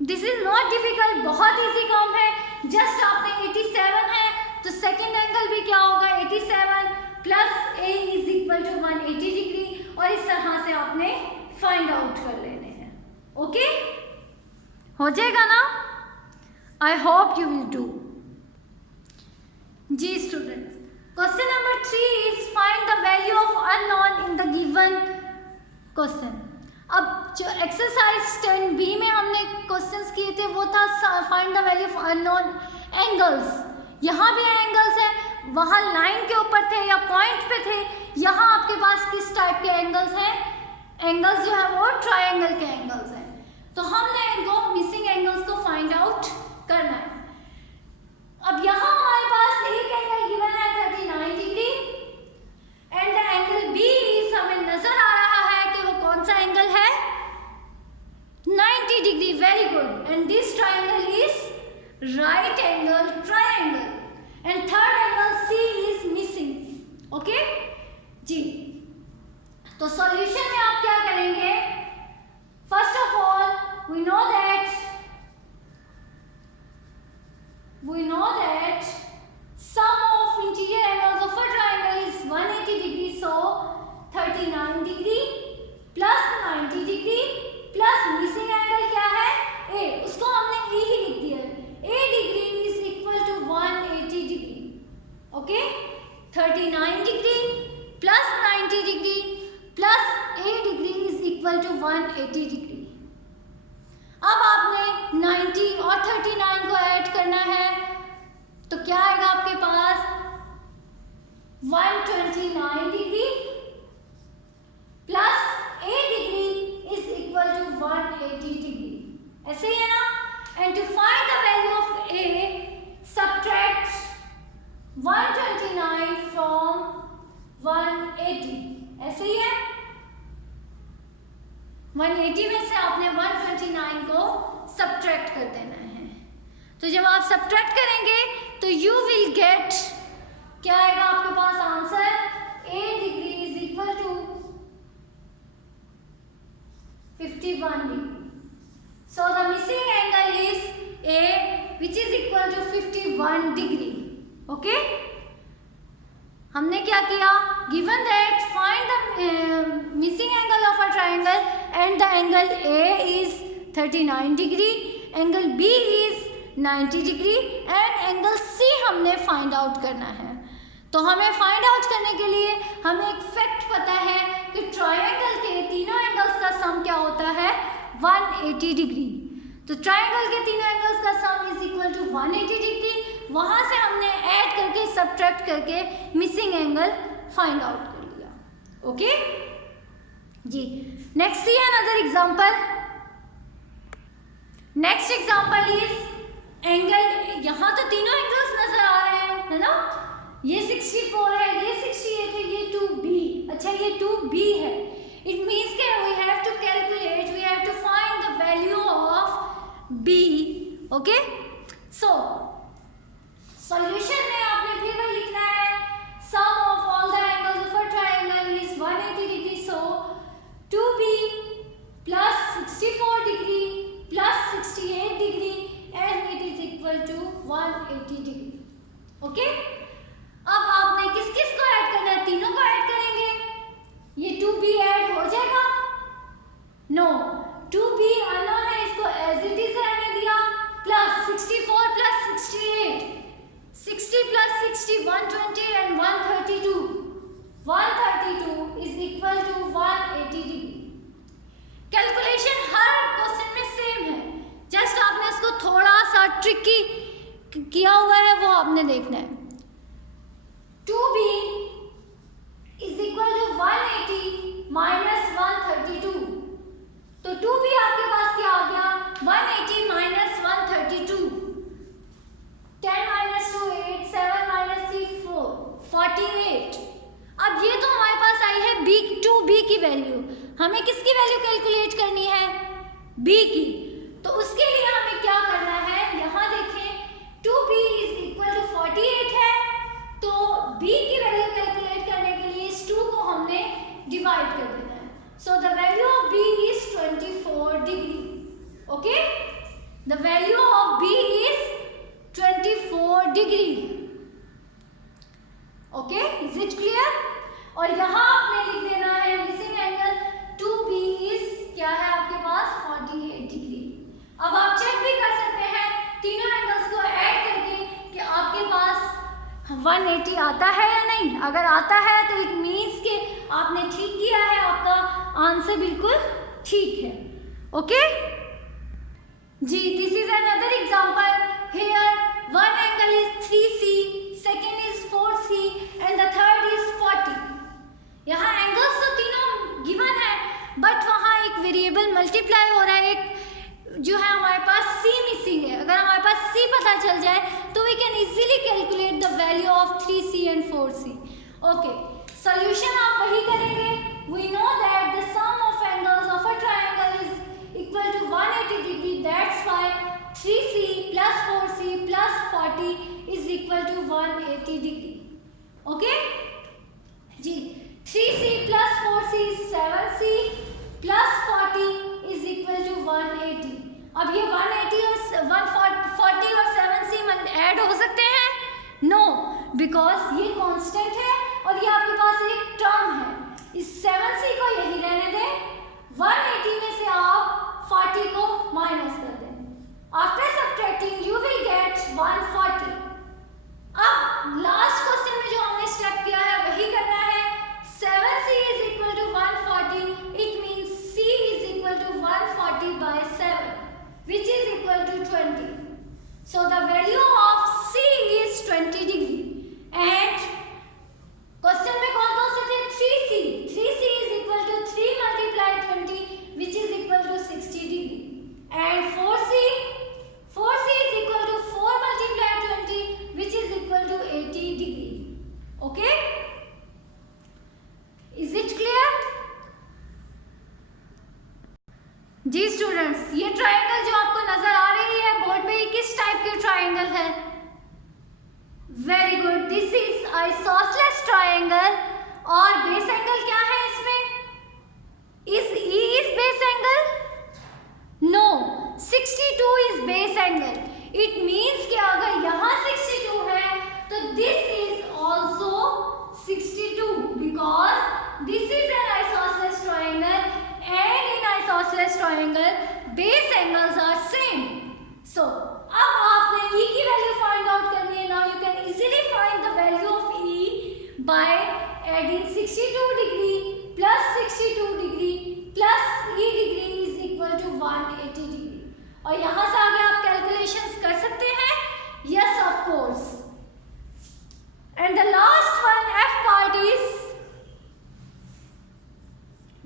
This is not difficult, बहुत easy काम है। जस्ट आपने 87 है तो सेकेंड एंगल भी क्या होगा 87 plus a is equal to 180 degree, और इस तरह से आपने फाइंड आउट कर लेने हैं। ओके, हो जाएगा ना? I hope you will do. जी students, question number 3 is find the value of unknown in the given question. अब जो एक्सरसाइज 10B में हमने क्वेश्चंस किए थे वो था find the value of unknown angles. यहाँ भी एंगल्स है, वहाँ लाइन के ऊपर थे या पॉइंट पे थे, यहाँ आपके पास किस टाइप के एंगल्स हैं? एंगल्स जो है वो ट्रायंगल के एंगल्स हैं। तो हमने इनको मिसिंग एंगल्स को फाइंड आउट करना है। अब यहाँ हमारे पास एक एंगल गिवन है 39 degree and the angle B is, हमें नजर आ रहा है कि वो कौन सा एंगल है 90 degree. Very good. And this triangle is right angle triangle and third angle C is missing. Okay ji, तो सॉल्यूशन में आप क्या करेंगे? First of all we know that sum of interior angles of a triangle is 180 degree, so 39 degree plus 90 degree plus missing angle क्या है a, उसको हमने e ही लिख दिया है। a degree is equal to 180 degree. okay, 39 degree plus 90 degree plus a degree is equal to 180 degree. अब आपने 90 और 39 को ऐड करना है तो क्या आएगा आपके पास 129 degree plus a degree is equal to 180 degree. ऐसे ही है ना? And to find the value of a subtract 129 from 180। ऐसे ही है, 180 में से आपने 129 को सब्ट्रैक्ट कर देना है। तो जब आप सब्ट्रैक्ट करेंगे तो यू विल गेट, क्या आएगा आपके पास answer? a degree is equal to 51 degree. So the missing angle is a which is equal to 51 degree. Okay, हमने क्या किया? Given that find the missing angle of a triangle and the angle A is 39 degree, angle B is 90 degree and angle C हमने find out करना है। तो हमें find out करने के लिए हमें एक फैक्ट पता है कि ट्रायंगल के तीनों एंगल्स का सम क्या होता है 180 डिग्री। तो ट्रायंगल के तीनों एंगल्स का sum is equal to 180 degree. वहाँ से हमने ऐड करके सब्ट्रैक्ट करके मिसिंग एंगल फाइंड आउट कर लिया। ओके जी, next see another example. Next example is angle, यहाँ तो तीनों एंगल्स नजर आ रहे हैं, है ना? ये 64 है, ये 68 है, ये 2B। अच्छा, ये 2B है। इट मीन्स के we have to calculate, we have to find the value of B। Okay, so solution में आपने फिर वही लिखना है, sum of all the angles of a triangle is 180 degree, so 2B plus 64 degree plus 68 degree and it is equal to 180 degree. Okay, अब आपने किस किस को ऐड करना है? तीनों को ऐड करेंगे। ये 2B ऐड हो जाएगा? नो, 2B अननोन है, इसको एज इट इज रहने दिया, plus 64 plus 68, 60 plus 60, 120 and 132. 132 is equal to 180 degree. Calculation her question में सेम है, जस्ट आपने इसको थोड़ा सा ट्रिकी किया हुआ है, वो आपने देखना है। 2B is equal to 180 minus 132. तो 2B आपके पास क्या आ गया? 180 minus 132. 10 minus 2 8, 7 minus 3 4, 48। अब ये तो हमारे पास आई है B, 2B की वैल्यू। हमें किसकी वैल्यू कैलकुलेट करनी है? B की। तो उसके लिए हमें क्या करना है? यहाँ देखें, 2B is equal to 48 है, तो B की वैल्यू कैलकुलेट करने के लिए इस 2 को हमने डिवाइड कर देना है। So the value of B is 24 degree. Okay, 180 आता है या नहीं? अगर आता है तो इट मीन्स कि आपने ठीक किया है, आपका आंसर बिल्कुल ठीक है। ओके जी, this is another example. Here one angle is 3C, second is 4C and the third is 40। यहाँ एंगल्स तो तीनों गिवन है, बट वहाँ एक वेरिएबल मल्टीप्लाई हो रहा है, एक जो है हमारे पास C मिसिंग है। अगर हमारे पास C पता चल जाए तो we can easily calculate the value of 3C and 4C। Okay, solution आप वही करेंगे। We know that the sum of angles of a triangle is equal to 180 degree, that's why 3C plus 4C plus 40 is equal to 180 degree. Okay जी, 3C plus 4C is 7C plus 40 is equal to 180। अब ये 180 और 140 और 7C add हो सकते हैं? No, because ये constant है और ये आपके पास एक टर्म है। इस 7C को यही रहने दें, 180 में से आप 40 को माइनस कर दें। After subtracting you will get 140। अब लास्ट क्वेश्चन में जो हमने स्टेप किया है वही करना है। 7C is equal to 140, it means C is equal to 140 by 7, which is equal to 20. So the value of C is 20 degree. And question में कौन कौन से थे? 3C. 3C is equal to 3 multiply 20, which is equal to 60 degree. And 4C is equal to 4 multiply 20, which is equal to 80 degree. Okay? Is it clear? जी स्टूडेंट्स, ये triangle जो आपको नजर आ रही है बोर्ड पे, ये किस टाइप के ट्रायंगल है? Very good, this is isosceles triangle. और बेस एंगल क्या है इसमें? Is E is base angle? No, 62 is base angle. It means कि अगर यहाँ 62 है तो this is also 62, because this is an isosceles triangle and in isosceles triangle base angles are same. So अब आपने E की वैल्यू फाइंड आउट करनी है। now you can easily find the value of E by adding 62 degree plus 62 degree plus E degree is equal to 180 degree। और यहाँ से आगे आप कैलकुलेशंस कर सकते हैं। yes of course। and the last one F part is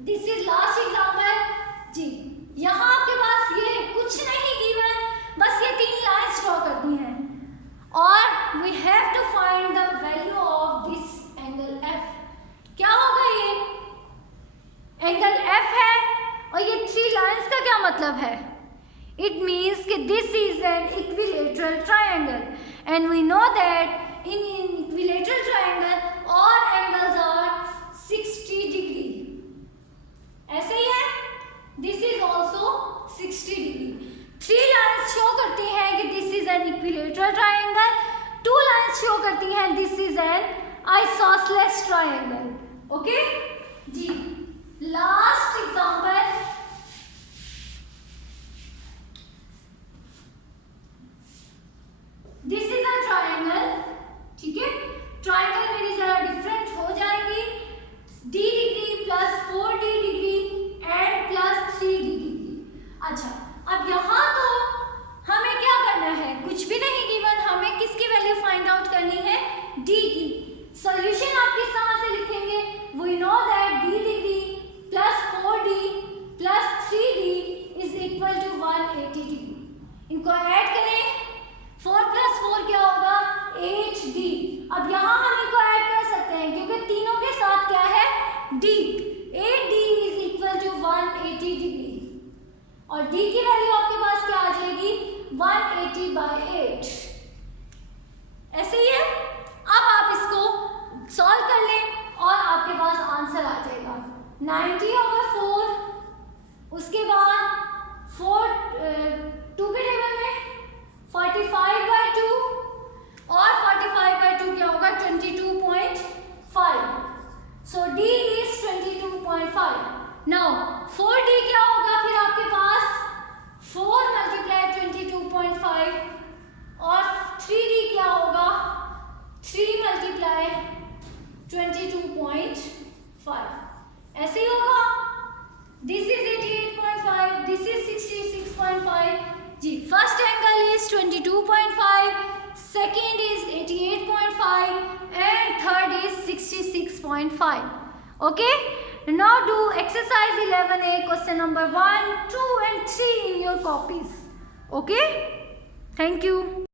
this is last example ji. यहाँ आपके पास ये कुछ नहीं गिवन, बस ये 3 लाइन्स ड्रॉ करनी है और we have to find the value of this angle F। क्या होगा? ये एंगल F है और ये 3 लाइन्स का क्या मतलब है? इट मीन्स कि this is an equilateral triangle and we know that in equilateral triangle all angles are 60 degree. ऐसे ही है, this is also 60 degree. 3 lines show करती हैं कि this is an equilateral triangle, 2 lines show करती हैं this is an isosceles triangle. Okay जी, last example. This is a triangle, ठीक है। ट्रायंगल मेरी जरा डिफरेंट हो जाएगी। D degree plus 4D degree and plus 3D degree. अच्छा, अब यहाँ तो हमें क्या करना है? कुछ भी नहीं गिवन, हमें किसकी वैल्यू फाइंड आउट करनी है? D की। सॉल्यूशन आप किस तरह से लिखेंगे? We know that D degree plus 4D plus 3D is equal to 180 degree. इनको ऐड करें, 4 प्लस 4 क्या होगा? 8D। अब यहाँ हम इनको ऐड कर सकते हैं क्योंकि तीनों के साथ क्या है? D। 8D is equal to 180 degree और D की वैल्यू आपके पास क्या आ जाएगी? 180 by 8। ऐसे ही है। अब आप इसको सॉल्व कर लें और आपके पास आंसर आ जाएगा 90/4। उसके बाद 2 के टेबल में 45/2 और 45/2 क्या होगा? 22.5। सो D इज 22.5। नाउ 4D क्या होगा फिर आपके पास? 4 multiply 22.5 और 3D क्या होगा? 3 multiply 22.5 ऐसे ही होगा। दिस इज 88.5, दिस इज 66.5 जी। First angle is 22.5, second is 88.5 and third is 66.5। Okay, now do exercise 11A question number 1, 2 and 3 in your copies. Okay, thank you.